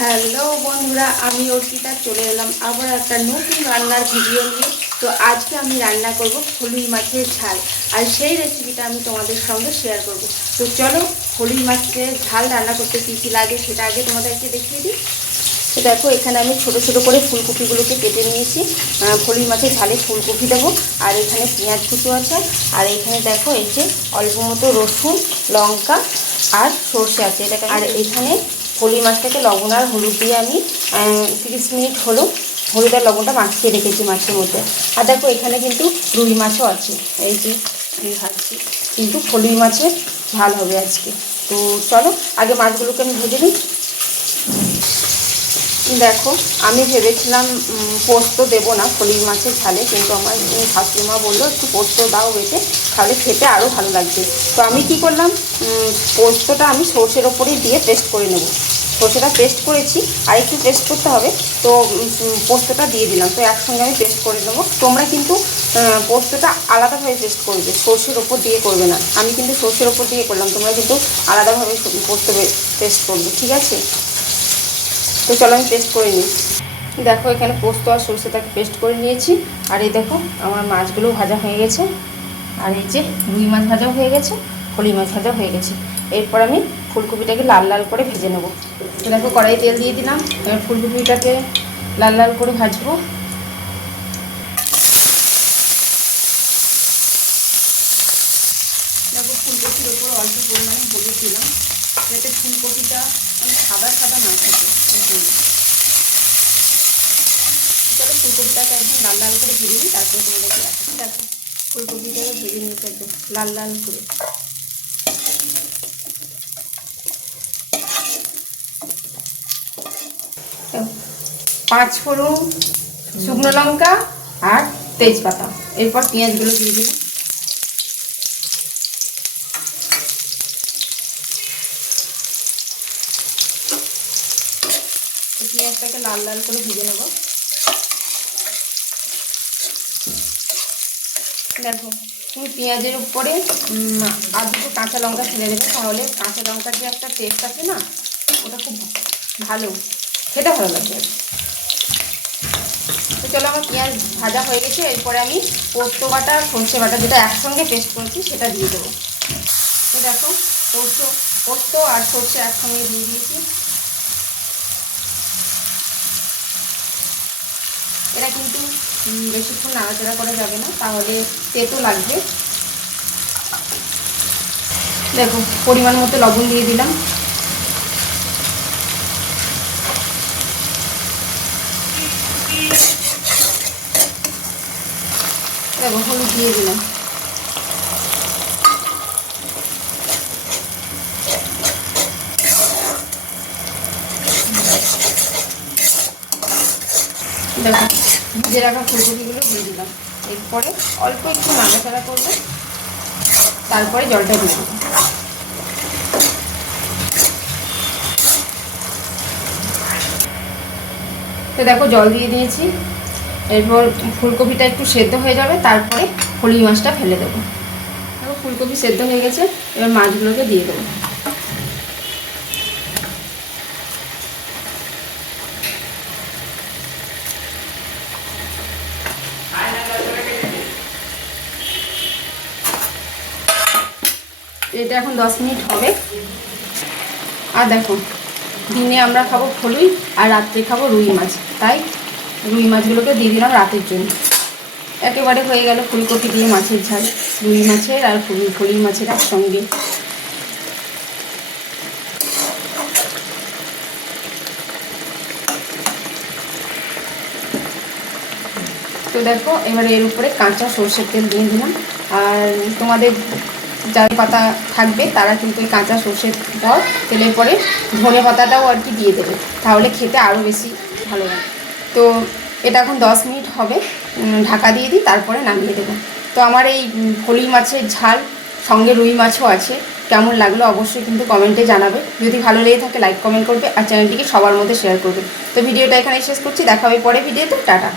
Hello বন্ধুরা আমি অর্পিতা চলে এলাম আবার একটা নতুন রান্নার ভিডিও নিয়ে। তো আজকে আমি রান্না করব ফলুই মাছের ঝাল আর সেই রেসিপিটা আমি তোমাদের সঙ্গে শেয়ার করব। তো চলো ফলুই মাছের ঝাল রান্না করতে কী কী লাগে সেটা আগে তোমাদেরকে দেখিয়ে দিই। তো দেখো এখানে আমি ছোট ছোট করে ফুলকপিগুলোকে কেটে নিয়েছি। আহ, মাছের ঝালে ফুলকপি দেবো আর এখানে পেঁয়াজ কুচো আছে। আর এখানে দেখো এই যে অল্প মতো রসুন লঙ্কা আর সর্ষে আছে। এটাকে আর এখানে ফলুই মাছটাকে লবণ আর হলুদ দিয়ে আমি তিরিশ মিনিট হলো হলুদ আর লবণটা মাখিয়ে রেখেছি মাছের মধ্যে। আর দেখো, এখানে কিন্তু রুই মাছও আছে। এই যে আমি ভাজছি। কিন্তু ফলুই মাছের ঝাল হবে আজকে। তো চলো, আগে মাছগুলোকে আমি ভেজে নিই। দেখো, আমি ভেবেছিলাম পোস্ত দেবো না ফলির মাছের ঝালে, কিন্তু আমার শাশুড়িমা বলল, একটু পোস্ত দাও বেটে তাহলে খেতে আরও ভালো লাগবে। তো আমি কি করলাম পোস্তটা আমি সর্ষের ওপরেই দিয়ে পেস্ট করে নেব। সর্ষেটা পেস্ট করেছি, আর একটু পেস্ট করতে হবে, তো পোস্তটা দিয়ে দিলাম। তো একসঙ্গে আমি পেস্ট করে নেব। তোমরা কিন্তু পোস্তটা আলাদাভাবে পেস্ট করবে, সর্ষের ওপর দিয়ে করবে না। আমি কিন্তু সর্ষের ওপর দিয়ে করলাম, তোমরা কিন্তু আলাদাভাবে পোস্ত পেস্ট করবে, ঠিক আছে? তো চলো আমি পেস্ট করে নিই। দেখো, এখানে পোস্ত আর সরষেটাকে পেস্ট করে নিয়েছি। আর এই দেখো, আমার মাছগুলো ভাজা হয়ে গেছে। আর এই যে রুই মাছ ভাজা হয়ে গেছে ফলি মাছ ভাজা হয়ে গেছে। এরপর আমি ফুলকপিটাকে লাল লাল করে ভেজে নেব। দেখো কড়াই তেল দিয়ে দিলাম। এবার ফুলকপিটাকে লাল লাল করে ভাজবো। দেখো, ফুলকপির ওপর অল্প পরিমাণে হলুদ দিলাম। যাতে ফুলকপিটা মানে সাদা সাদা না থাকে, সেই জন্য। চলো ফুলকপিটাকে একদম লাল লাল করে ভেজে নিই, তারপরে তোমাদেরকে দেখাচ্ছি। দেখো, ফুলকপিটাকে ভেজে নিতে একদম লাল লাল করে। পাঁচ ফোড়ন, শুকনো লঙ্কা আর তেজপাতা। এরপর পেঁয়াজগুলো দিয়ে দেবো। পেঁয়াজটাকে লাল লাল করে ভেজে নেব। দেখো, তুমি পেঁয়াজের উপরে আর দুটো কাঁচা লঙ্কা ফেলে দেবে। তাহলে কাঁচা লঙ্কার যে একটা টেস্ট আছে না, ওটা খুব ভালো, খেতে ভালো লাগবে। তো চলো আমার পেঁয়াজ ভাজা হয়ে গেছে, এরপরে আমি পোস্ত বাটা, সর্ষে বাটা যেটা একসঙ্গে পেস্ট করেছি, সেটা দিয়ে দেবো। তো দেখো, পোস্ত পোস্ত আর সর্ষে একসঙ্গে দিয়ে দিয়েছি। এটা কিন্তু বেশিক্ষণ নাড়াচাড়া করা যাবে না, তাহলে তেতো লাগবে। দেখো, পরিমাণ মতো লবণ দিয়ে দিলাম। দেখো, হলুদ দিয়ে দিলাম। দেখো ভেজে রাখা ফুলকপিগুলো দিয়ে দিলাম। এরপরে অল্প একটু নাড়াচাড়া করবে। তারপরে জলটা দিয়ে দেবো। তো দেখো, জল দিয়ে দিয়েছি। এরপর ফুলকপিটা একটু সেদ্ধ হয়ে যাবে, তারপরে ফলি মাছটা ফেলে দেবো। ফুলকপি সেদ্ধ হয়ে গেছে। এবার মাছগুলোকে দিয়ে দেবো। এটা এখন দশ মিনিট হবে। আর দেখো, দিনে আমরা খাব ফলুই আর রাত্রে খাব রুই মাছ। তাই রুই মাছগুলোকে দিয়ে দিলাম রাতের জন্য। একেবারে হয়ে গেল ফুলকপি দিয়ে মাছের ঝাল, রুই মাছের আর ফুল ফলি মাছের একসঙ্গে। তো দেখো, এবারে এর উপরে কাঁচা সর্ষের তেল দিয়ে দিলাম। আর তোমাদের যার পাতা থাকবে, তারা কিন্তু এই কাঁচা সর্ষের পর তেলের পরে ধনে পাতাটাও আর কি দিয়ে দেবে। তাহলে খেতে আরও বেশি ভালো লাগে। তো এটা এখন দশ মিনিট হবে। ঢাকা দিয়ে দিই, তারপরে নামিয়ে দেবো। তো আমার এই ফলি মাছের ঝাল, সঙ্গে রুই মাছও আছে। কেমন লাগল অবশ্যই কিন্তু কমেন্টে জানাবে। যদি ভালো লেগে থাকে, লাইক, কমেন্ট করবে আর চ্যানেলটিকে সবার মধ্যে শেয়ার করবে। তো ভিডিওটা এখানে শেষ করছি। দেখা হবে পরে ভিডিওতে। টাটা।